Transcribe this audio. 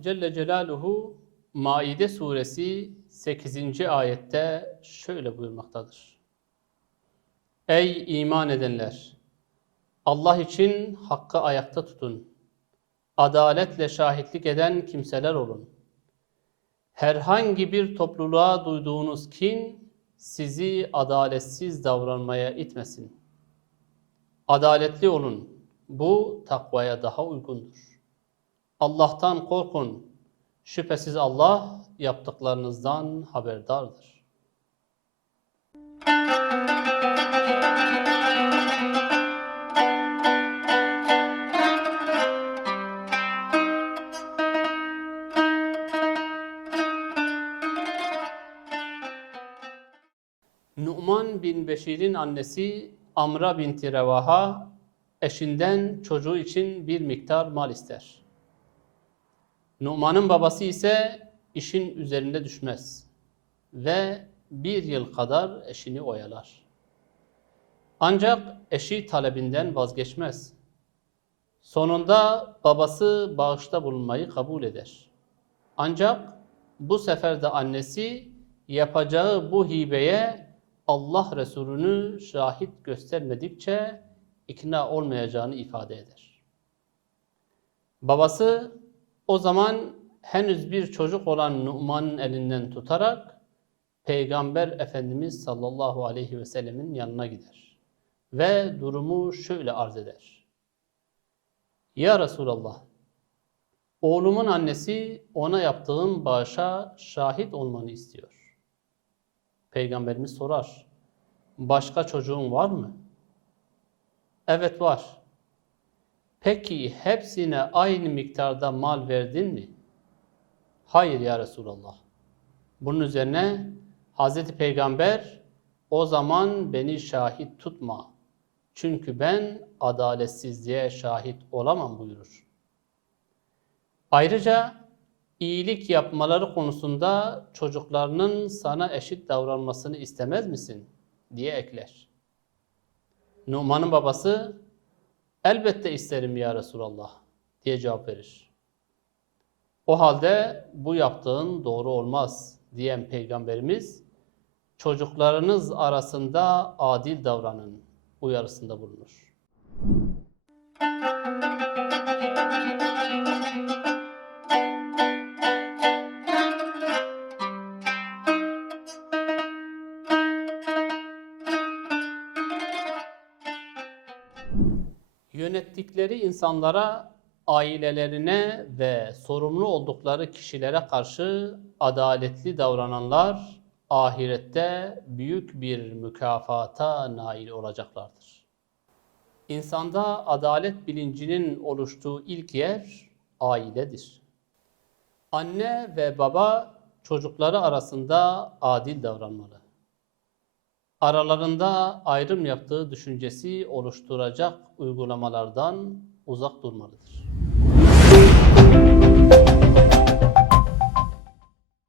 Celle Celaluhu Maide suresi 8. ayette şöyle buyurmaktadır. Ey iman edenler! Allah için hakkı ayakta tutun. Adaletle şahitlik eden kimseler olun. Herhangi bir topluluğa duyduğunuz kin sizi adaletsiz davranmaya itmesin. Adaletli olun. Bu takvaya daha uygundur. Allah'tan korkun. Şüphesiz Allah yaptıklarınızdan haberdardır. Nu'man bin Beşir'in annesi Amra binti Revaha eşinden çocuğu için bir miktar mal ister. Nu'man'ın babası ise işin üzerinde düşmez ve bir yıl kadar eşini oyalar. Ancak eşi talebinden vazgeçmez. Sonunda babası bağışta bulunmayı kabul eder. Ancak bu sefer de annesi yapacağı bu hibeye Allah Resulü'nü şahit göstermedikçe ikna olmayacağını ifade eder. Babası o zaman henüz bir çocuk olan Numan'ın elinden tutarak Peygamber Efendimiz sallallahu aleyhi ve sellemin yanına gider ve durumu şöyle arz eder. Ya Resulallah, oğlumun annesi ona yaptığım bağışa şahit olmanı istiyor. Peygamberimiz sorar, başka çocuğun var mı? Evet var. Peki hepsine aynı miktarda mal verdin mi? Hayır ya Resulallah. Bunun üzerine Hazreti Peygamber o zaman beni şahit tutma. Çünkü ben adaletsizliğe şahit olamam buyurur. Ayrıca iyilik yapmaları konusunda çocuklarının sana eşit davranmasını istemez misin? diye ekler. Numan'ın babası elbette isterim ya Resulallah diye cevap verir. O halde bu yaptığın doğru olmaz diyen peygamberimiz çocuklarınız arasında adil davranın uyarısında bulunur. Yönettikleri insanlara, ailelerine ve sorumlu oldukları kişilere karşı adaletli davrananlar ahirette büyük bir mükafata nail olacaklardır. İnsanda adalet bilincinin oluştuğu ilk yer ailedir. Anne ve baba çocukları arasında adil davranmalı aralarında ayrım yaptığı düşüncesi oluşturacak uygulamalardan uzak durmalıdır.